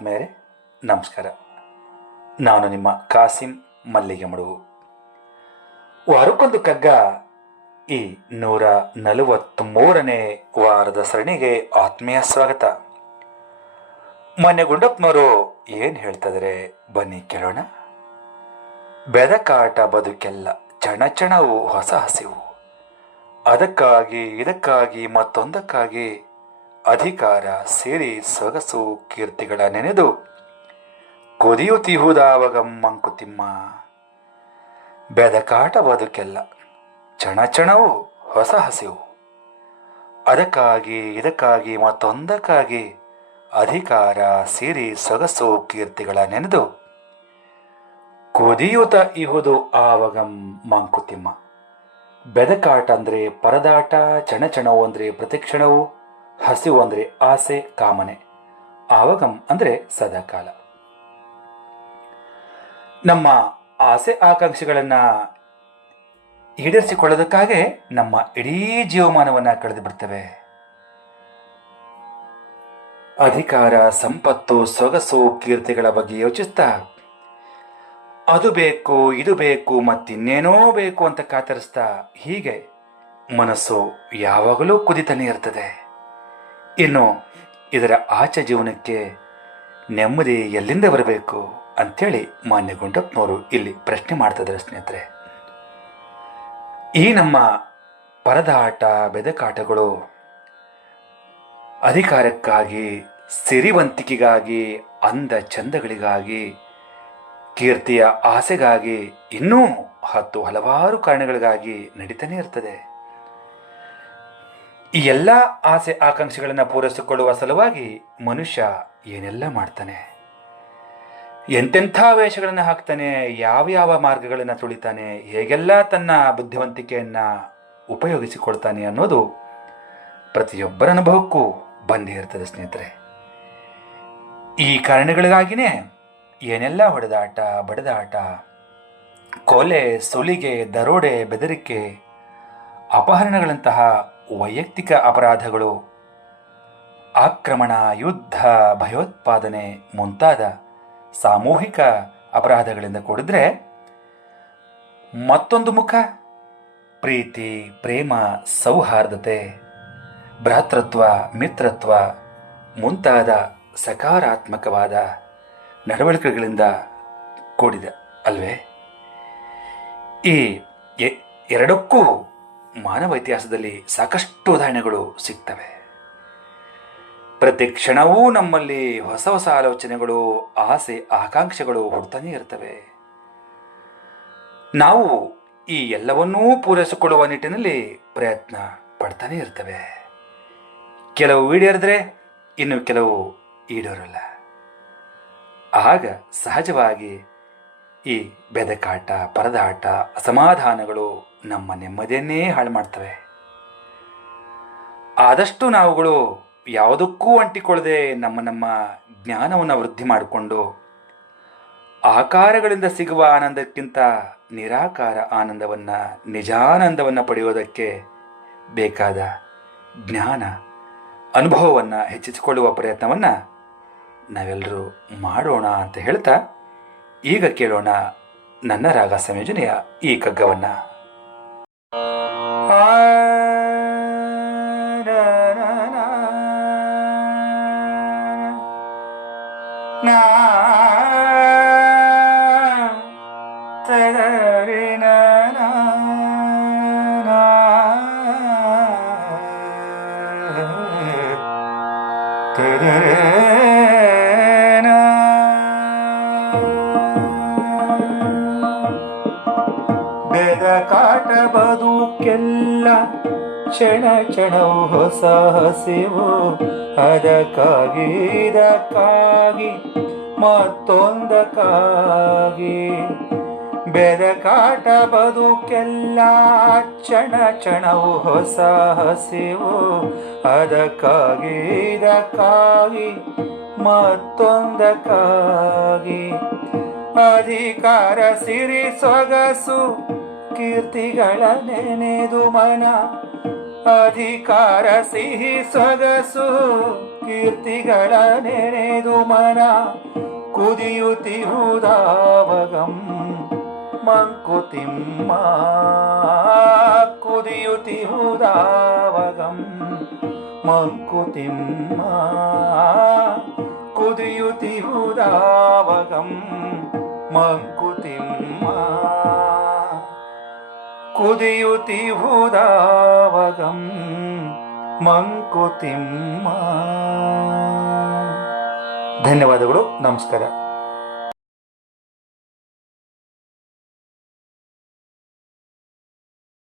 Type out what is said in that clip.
ಆತ್ಮೇರೆ ನಮಸ್ಕಾರ. ನಾನು ನಿಮ್ಮ ಕಾಸಿಂ ಮಲ್ಲಿಗೆ ಮಡುವು ವಾರಕ್ಕೊಂದು ಕಗ್ಗ ಈ ನೂರ ನಲವತ್ತ್ಮೂರನೇ ವಾರದ ಸರಣಿಗೆ ಆತ್ಮೀಯ ಸ್ವಾಗತ. ಮೊನ್ನೆ ಗುಂಡಪ್ಪನವರು ಏನು ಹೇಳ್ತಿದ್ರೆ, ಬನ್ನಿ ಕೇಳೋಣ. ಬೆದಕಾಟ ಬದುಕೆಲ್ಲ ಚಣಚಣವು ಹೊಸ ಹಸಿವು. ಅದಕ್ಕಾಗಿ, ಇದಕ್ಕಾಗಿ ಮತ್ತೊಂದಕ್ಕಾಗಿ ಅಧಿಕಾರ ಸೇರಿ ಸೊಗಸು ಕೀರ್ತಿಗಳ ನೆನೆದು ಕೊದಿಯುತಿಹುದಾವಗಂ ಮಂಕುತಿಮ್ಮ. ಬೆದಕಾಟ ಬದುಕೆಲ್ಲ ಚಣಚಣವು ಹೊಸ ಹಸಿವು. ಅದಕ್ಕಾಗಿ, ಇದಕ್ಕಾಗಿ, ಮತ್ತೊಂದಕ್ಕಾಗಿ ಅಧಿಕಾರ ಸೇರಿ ಸೊಗಸು ಕೀರ್ತಿಗಳ ನೆನೆದು ಕುದಿಯುತ ಇಹುದು ಆವಗಂ ಮಂಕುತಿಮ್ಮ. ಬೆದಕಾಟ ಅಂದರೆ ಪರದಾಟ ಚಣಚಣವು ಅಂದರೆ ಪ್ರತಿಕ್ಷಣವು ಹಸಿವು ಅಂದರೆ ಆಸೆ, ಕಾಮನೆ. ಆವಗಂ ಅಂದರೆ ಸದಾಕಾಲ. ನಮ್ಮ ಆಸೆ ಆಕಾಂಕ್ಷೆಗಳನ್ನು ಈಡೇರಿಸಿಕೊಳ್ಳೋದಕ್ಕಾಗೆ ನಮ್ಮ ಇಡೀ ಜೀವಮಾನವನ್ನು ಕಳೆದು ಬಿಡ್ತೇವೆ. ಅಧಿಕಾರ, ಸಂಪತ್ತು, ಸೊಗಸು, ಕೀರ್ತಿಗಳ ಬಗ್ಗೆ ಯೋಚಿಸ್ತಾ, ಅದು ಬೇಕು, ಇದು ಬೇಕು, ಮತ್ತಿನ್ನೇನೋ ಬೇಕು ಅಂತ ಕಾತರಿಸ್ತಾ ಹೀಗೆ ಮನಸ್ಸು ಯಾವಾಗಲೂ ಕುದಿತನೇ ಇರ್ತದೆ. ಇನ್ನು ಇದರ ಆಚೆ ಜೀವನಕ್ಕೆ ನೆಮ್ಮದಿ ಎಲ್ಲಿಂದ ಬರಬೇಕು ಅಂಥೇಳಿ ಮಾನ್ಯ ಗುಂಡಪ್ಪನವರು ಇಲ್ಲಿ ಪ್ರಶ್ನೆ ಮಾಡ್ತಿದ್ದಾರೆ ಸ್ನೇಹಿತರೆ. ಈ ನಮ್ಮ ಪರದಾಟ, ಬೆದಕಾಟಗಳು ಅಧಿಕಾರಕ್ಕಾಗಿ, ಸಿರಿವಂತಿಕೆಗಾಗಿ ಅಂದ ಚಂದಗಳಿಗಾಗಿ, ಕೀರ್ತಿಯ ಆಸೆಗಾಗಿ ಇನ್ನೂ ಹತ್ತು ಹಲವಾರು ಕಾರಣಗಳಿಗಾಗಿ ನಡೀತಾನೆ ಇರ್ತದೆ. ಈ ಎಲ್ಲ ಆಸೆ ಆಕಾಂಕ್ಷೆಗಳನ್ನು ಪೂರೈಸಿಕೊಳ್ಳುವ ಸಲುವಾಗಿ ಮನುಷ್ಯ ಏನೆಲ್ಲ ಮಾಡ್ತಾನೆ? ಎಂತೆಂಥ ವೇಷಗಳನ್ನು ಹಾಕ್ತಾನೆ? ಯಾವ ಯಾವ ಮಾರ್ಗಗಳನ್ನು ತುಳಿತಾನೆ? ಹೇಗೆಲ್ಲ ತನ್ನ ಬುದ್ಧಿವಂತಿಕೆಯನ್ನು ಉಪಯೋಗಿಸಿಕೊಳ್ತಾನೆ ಅನ್ನೋದು ಪ್ರತಿಯೊಬ್ಬರ ಅನುಭವಕ್ಕೂ ಬಂದೇ ಇರ್ತದೆ ಸ್ನೇಹಿತರೆ. ಈ ಕಾರಣಗಳಿಗಾಗಿನೇ ಏನೆಲ್ಲ ಹೊಡೆದಾಟ, ಬಡದಾಟ, ಕೊಲೆ, ಸುಲಿಗೆ, ದರೋಡೆ, ಬೆದರಿಕೆ, ಅಪಹರಣಗಳಂತಹ ವೈಯಕ್ತಿಕ ಅಪರಾಧಗಳು. ಆಕ್ರಮಣ, ಯುದ್ಧ, ಭಯೋತ್ಪಾದನೆ ಮುಂತಾದ ಸಾಮೂಹಿಕ ಅಪರಾಧಗಳಿಂದ ಕೂಡಿದ್ರೆ ಮತ್ತೊಂದು ಮುಖ. ಪ್ರೀತಿ, ಪ್ರೇಮ, ಸೌಹಾರ್ದತೆ, ಭ್ರಾತೃತ್ವ, ಮಿತ್ರತ್ವ ಮುಂತಾದ ಸಕಾರಾತ್ಮಕವಾದ ನಡವಳಿಕೆಗಳಿಂದ ಕೂಡಿದೆ ಅಲ್ವೇ? ಈ ಎರಡಕ್ಕೂ ಮಾನವ ಇತಿಹಾಸದಲ್ಲಿ ಸಾಕಷ್ಟು ಉದಾಹರಣೆಗಳು ಸಿಗ್ತವೆ. ಪ್ರತಿ ಕ್ಷಣವೂ ನಮ್ಮಲ್ಲಿ ಹೊಸ ಹೊಸ ಆಲೋಚನೆಗಳು, ಆಸೆ, ಆಕಾಂಕ್ಷೆಗಳು ಹುಡ್ತಾನೆ ಇರ್ತವೆ. ನಾವು ಈ ಎಲ್ಲವನ್ನೂ ಪೂರೈಸಿಕೊಳ್ಳುವ ನಿಟ್ಟಿನಲ್ಲಿ ಪ್ರಯತ್ನ ಪಡ್ತಾನೆ ಇರ್ತವೆ. ಕೆಲವು ಈಡೇರಿದ್ರೆ ಇನ್ನು ಕೆಲವು ಈಡೇರಲ್ಲ. ಆಗ ಸಹಜವಾಗಿ ಈ ಬೆದಕಾಟ, ಪರದಾಟ, ಅಸಮಾಧಾನಗಳು ನಮ್ಮ ನೆಮ್ಮದಿಯನ್ನೇ ಹಾಳು ಮಾಡ್ತವೆ. ಆದಷ್ಟು ನಾವುಗಳು ಯಾವುದಕ್ಕೂ ಅಂಟಿಕೊಳ್ಳದೆ ನಮ್ಮ ನಮ್ಮ ಜ್ಞಾನವನ್ನು ವೃದ್ಧಿ ಮಾಡಿಕೊಂಡು ಆಕಾರಗಳಿಂದ ಸಿಗುವ ಆನಂದಕ್ಕಿಂತ ನಿರಾಕಾರ ಆನಂದವನ್ನು, ನಿಜಾನಂದವನ್ನು ಪಡೆಯೋದಕ್ಕೆ ಬೇಕಾದ ಜ್ಞಾನ, ಅನುಭವವನ್ನು ಹೆಚ್ಚಿಸಿಕೊಳ್ಳುವ ಪ್ರಯತ್ನವನ್ನು ನಾವೆಲ್ಲರೂ ಮಾಡೋಣ ಅಂತ ಹೇಳ್ತಾ ಈಗ ಕೇಳೋಣ ನನ್ನ ರಾಗ ಸಂಯೋಜನೆಯ ಈ ಕಗ್ಗವನ್ನು ಬೆದಕಾಟ ಬದುಕೆಲ್ಲ ಕ್ಷಣ ಕ್ಷಣವು ಹೊಸ ಹಸಿವು. ಅದಕ್ಕಾಗಿ ಇದಕ್ಕಾಗಿ ಮತ್ತೊಂದಕ್ಕಾಗಿ ಬೆದಕಾಟ ಬದುಕೆಲ್ಲ ಕ್ಷಣ ಕ್ಷಣವು ಹೊಸ ಹಸಿವು. ಅದಕ್ಕಾಗಿ ಇದಕ್ಕಾಗಿ ಮತ್ತೊಂದಕ್ಕಾಗಿ. ಅಧಿಕಾರ ಸಿರಿ ಸೊಗಸು ಕೀರ್ತಿಗಳ ನೆನೆದು ಮನ, ಅಧಿಕಾರ ಸಿಹಿ ಸೊಗಸು. ಕೀರ್ತಿಗಳ ನೆನೆದು ಮನ ಕುದಿಯುತಿಹುದಾವಗಂ ಮಂಕುತಿಮ್ಮ. ಕುದಿಯುತಿಹುದಾವಗಂ ಮಂಕುತಿಮ್ಮ. ಕುದಿಯುತಿಹುದಾವಗಂ ಮಂಕುತಿಮ್ಮ. ಕುದಿಯುತ್ತಿರುವುದಾವಗಂ ಮಂಕುತಿಮ್ಮ. ಧನ್ಯವಾದಗಳು ನಮಸ್ಕಾರ.